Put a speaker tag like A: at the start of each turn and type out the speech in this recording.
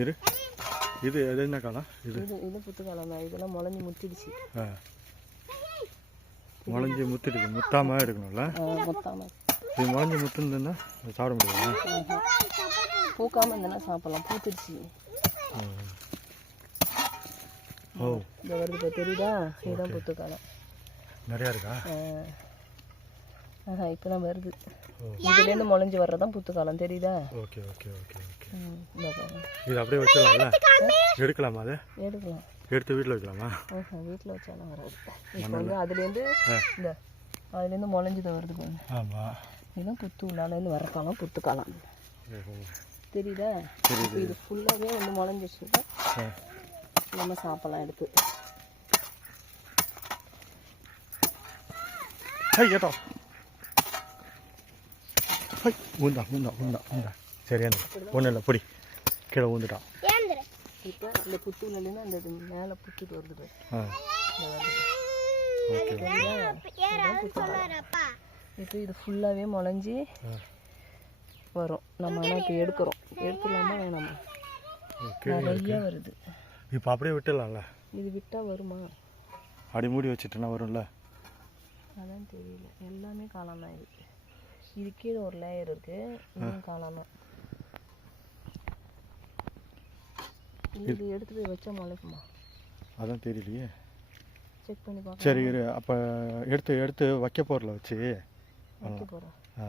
A: இரு. இது அது என்ன காலம் இது.
B: இது இது புத்துக்காலம் தான் இதெல்லாம் முளைஞ்சி முத்திடுச்சு.
A: முளைஞ்சி முத்திடுது. முத்தாம இருக்கணும்ல?
B: மொத்தாம.
A: இது முளைஞ்சி முத்துனதுன்னா சாப்பிட முடியாதா
B: பூக்காம இருந்தனா சாப்பிடலாம். பூத்துடுச்சு.
A: ஓ.
B: இந்த வருது தெரியுதா? இதுதான் புத்துக்காலம்
A: நிறையா இருக்கா?
B: ஆஹா இப்போ தான் வருது. இதுலேருந்து முளைஞ்சி வர்றதான் புத்துக்காலம் தெரியுதா?
A: Okay okay okay okay. இது அப்படியே வச்சிடலாம்ல? எடுக்கலாமா அதை?
B: எடுக்கலாம்.
A: எடுத்து வீட்டில் வைக்கலாமா
B: ஆஹா வீட்டில் வச்சாலும் வராது. இப்போ வந்து அதுலேருந்து இந்த அதுலேருந்து முளைஞ்சித வருது பாருங்க.
A: ஆமாம்
B: இதுதான் புத்து உள்ளாலேருந்து வர காலம் புத்துக்காலம். தெரியுதா? இது ஃபுல்லாகவே வந்து முளைஞ்சிச்சுன்னா நம்ம சாப்பிடலாம் எடுத்து.
A: ஹை ஏட்டோ. ஹை ஊந்தா ஊந்தா ஊந்தா ஊந்தா சரியான ஒன்றும் இல்லை பிடி கீழே ஊந்துட்டான்
B: இப்போ அந்த புத்துலேருந்து அந்த இது மேலே புத்துட்டு வருது. இப்போ இது ஃபுல்லாகவே முளைஞ்சி வரும் நம்ம ஆனால் இப்போ எடுக்கிறோம் எடுத்துலாமா வேணாமா
A: ஓகே
B: நிறைய வருது
A: இப்போ அப்படியே விட்டுடலாம்ல
B: இது விட்டால் வருமா
A: அப்படி மூடி வச்சுட்டுனா வரும்ல
B: அதான் தெரியல எல்லாமே காளான் தான் இது இது கீழே ஒரு லேயர் இருக்கு. இதுவும் தான் இது எடுத்து போய் வச்சா முளைக்குமா
A: அதான் தெரியலையே.
B: செக் பண்ணி பார்க்க
A: சரி இரு. அப்போ எடுத்து எடுத்து வைக்க போகிறல வச்சு.
B: வைக்க போகிறேன்
A: ஆ.